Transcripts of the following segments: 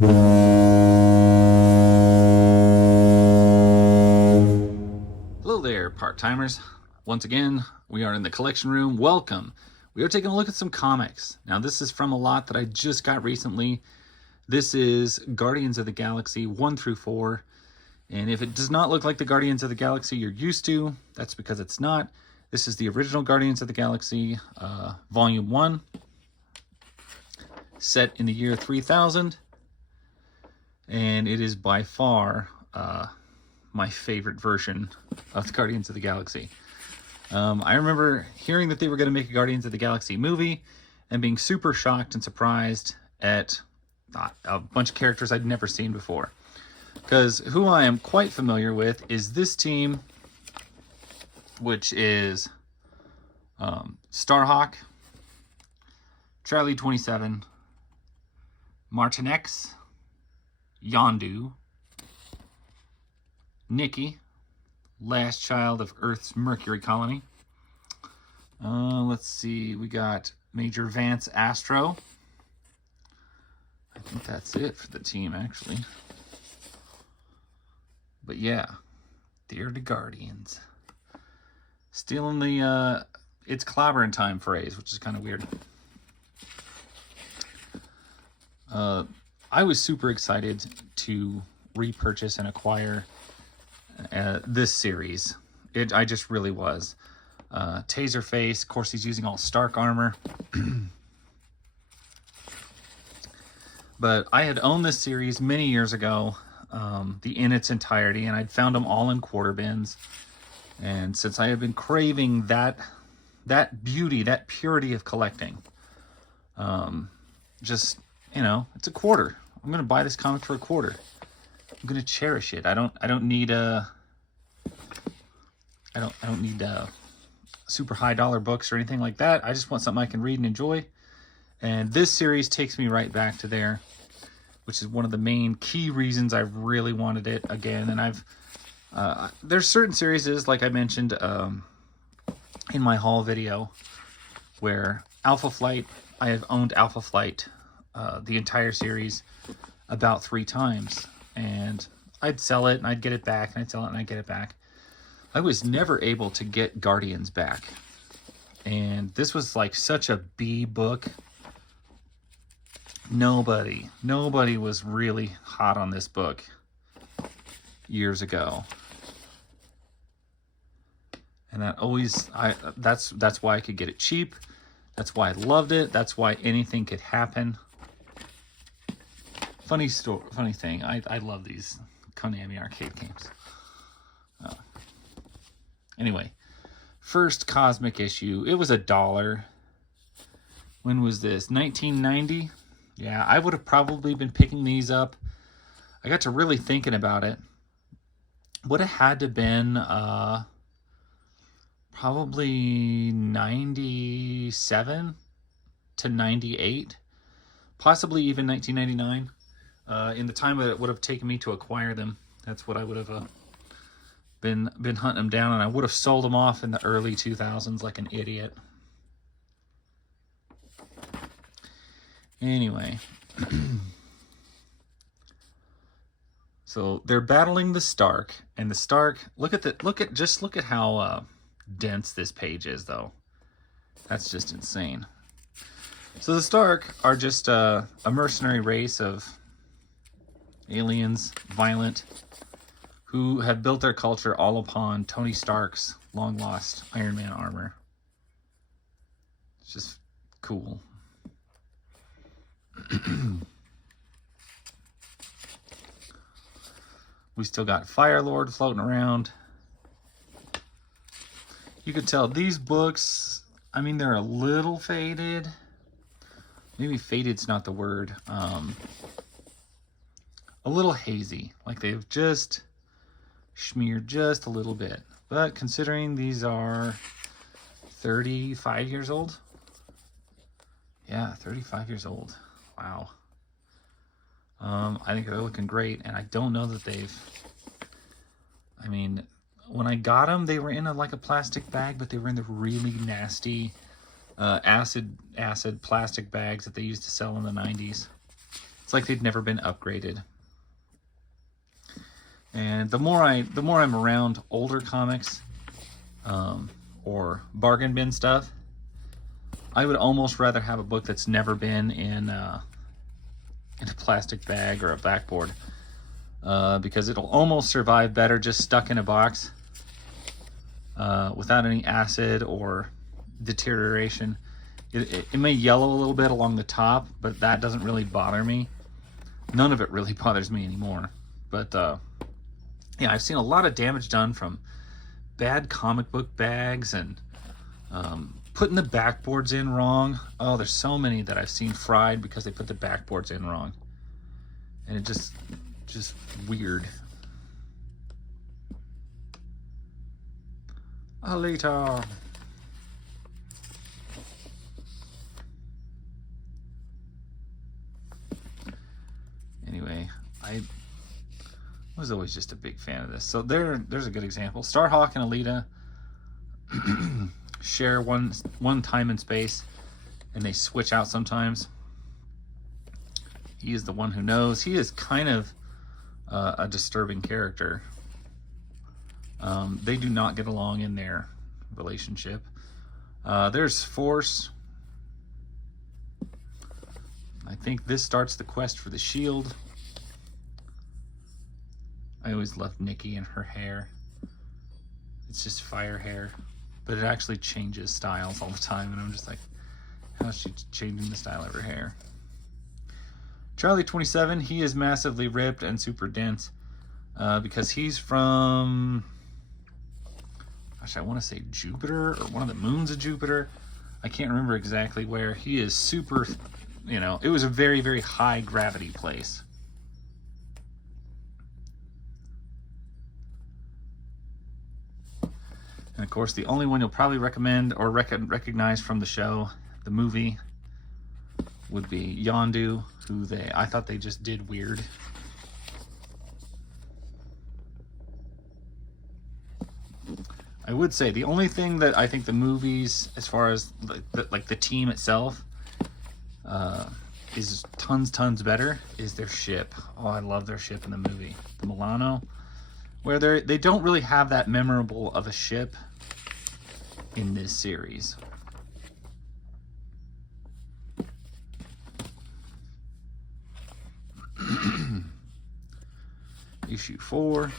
Hello there, part-timers. Once again, we are in the collection room. Welcome. We are taking a look at some comics. Now, this is from a lot that I just got recently. This is Guardians of the Galaxy 1 through 4. And if it does not look like the Guardians of the Galaxy you're used to, that's because it's not. This is the original Guardians of the Galaxy, Volume 1, set in the year 3000. And it is by far my favorite version of the Guardians of the Galaxy. I remember hearing that they were going to make a Guardians of the Galaxy movie and being super shocked and surprised at a bunch of characters I'd never seen before. Because who I am quite familiar with is this team, which is Starhawk, Charlie 27, Martinex, Yondu, Nikki, last child of Earth's Mercury colony. Let's see, we got Major Vance Astro. I think that's it for the team, actually. But yeah, they're the Guardians. Stealing the, it's clobbering time phrase, which is kind of weird. I was super excited to repurchase and acquire this series. I just really was. Taserface, of course he's using all Stark armor. But I had owned this series many years ago, in its entirety, and I'd found them all in quarter bins. And since I have been craving that beauty, that purity of collecting, just, you know, it's a quarter. I'm gonna buy this comic for a quarter. I'm gonna cherish it. I don't need super high dollar books or anything like that. I just want something I can read and enjoy. And this series takes me right back to there, which is one of the main key reasons I really wanted it again. And there's certain series, like I mentioned in my haul video, where Alpha Flight, I have owned Alpha Flight, the entire series, about 3 times. And I'd sell it and I'd get it back, and I'd sell it and I'd get it back. I was never able to get Guardians back. And this was like such a B book. Nobody was really hot on this book years ago. And that always, that's why I could get it cheap. That's why I loved it. That's why anything could happen. Funny thing, I love these Konami arcade games. Anyway, first Cosmic issue, it was $1. When was this? 1990? Yeah, I would have probably been picking these up. I got to really thinking about it. Would have had to have been probably 97 to 98, possibly even 1999. In the time that it would have taken me to acquire them, that's what I would have been hunting them down, and I would have sold them off in the early 2000s like an idiot. Anyway, so they're battling the Stark, and the Stark, look at how dense this page is, though. That's just insane. So the Stark are just a mercenary race of aliens, violent, who have built their culture all upon Tony Stark's long-lost Iron Man armor. It's just cool. We still got Fire-Lord floating around. You could tell these books, I mean, they're a little faded. Maybe faded's not the word. A little hazy. Like they've just smeared just a little bit. But considering these are 35 years old. Yeah, 35 years old. Wow. I think they're looking great, and I don't know that they've, I mean, when I got them, they were in like a plastic bag, but they were in the really nasty acid plastic bags that they used to sell in the 90s. It's like they'd never been upgraded. And the more I'm around older comics, or bargain bin stuff, I would almost rather have a book that's never been in a plastic bag or a backboard, because it'll almost survive better just stuck in a box, without any acid or deterioration. It may yellow a little bit along the top, but that doesn't really bother me. None of it really bothers me anymore. But yeah, I've seen a lot of damage done from bad comic book bags and putting the backboards in wrong. Oh, there's so many that I've seen fried because they put the backboards in wrong. And it just weird. Alita. Anyway, I was always just a big fan of this. So there's a good example. Starhawk and Alita share one time and space, and they switch out sometimes. He is the one who knows. He is kind of a disturbing character. They do not get along in their relationship. There's Force. I think this starts the quest for the shield. I always loved Nikki and her hair. It's just fire hair, but it actually changes styles all the time, and I'm just like, how's she changing the style of her hair? Charlie 27, he is massively ripped and super dense, because he's from, gosh, I want to say Jupiter, or one of the moons of Jupiter. I can't remember exactly where. He is super, you know, it was a very, very high gravity place. And of course, the only one you'll probably recommend or recognize from the show, the movie, would be Yondu, who I thought they just did weird. I would say the only thing that I think the movies, as far as like the team itself, is tons better, is their ship. Oh, I love their ship in the movie, the Milano, where they don't really have that memorable of a ship in this series. Issue 4.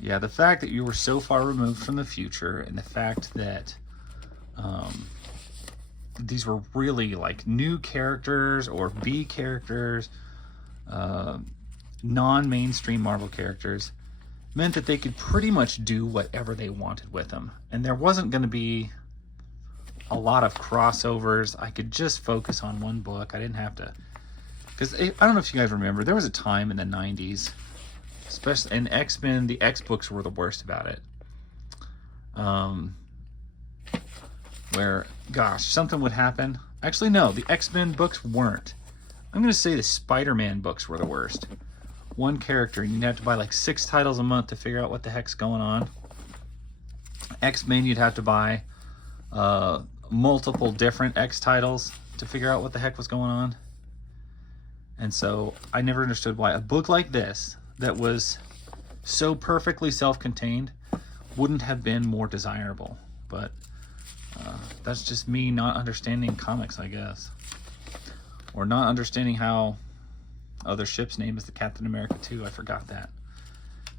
Yeah, the fact that you were so far removed from the future, and the fact that these were really like new characters or B characters, non-mainstream Marvel characters, meant that they could pretty much do whatever they wanted with them. And there wasn't going to be a lot of crossovers. I could just focus on one book. I didn't have to, because I don't know if you guys remember, there was a time in the 90s, especially in X-Men, the X books were the worst about it. Where, gosh, something would happen. Actually, no, the X-Men books weren't. I'm going to say the Spider-Man books were the worst. One character, and you'd have to buy like 6 titles a month to figure out what the heck's going on. X-Men, you'd have to buy multiple different X titles to figure out what the heck was going on. And so I never understood why a book like this, that was so perfectly self-contained, wouldn't have been more desirable. But that's just me not understanding comics, I guess. Or not understanding how their ship's name is the Captain America 2. I forgot that.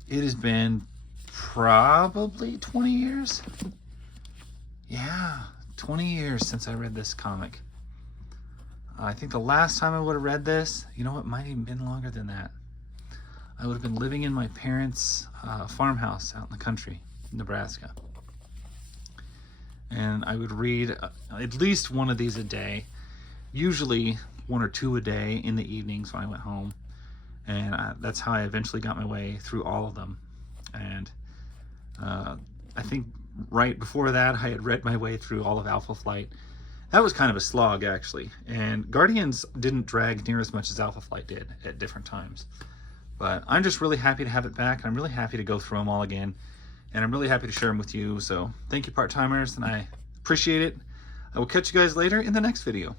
It has been probably 20 years. Yeah, 20 years since I read this comic. I think the last time I would have read this, you know, it might have even been longer than that. I would have been living in my parents' farmhouse out in the country, Nebraska. And I would read at least one of these a day, usually 1 or 2 a day in the evenings when I went home. And that's how I eventually got my way through all of them. And I think right before that, I had read my way through all of Alpha Flight. That was kind of a slog, actually. And Guardians didn't drag near as much as Alpha Flight did at different times. But I'm just really happy to have it back. I'm really happy to go through them all again. And I'm really happy to share them with you. So thank you, part-timers, and I appreciate it. I will catch you guys later in the next video.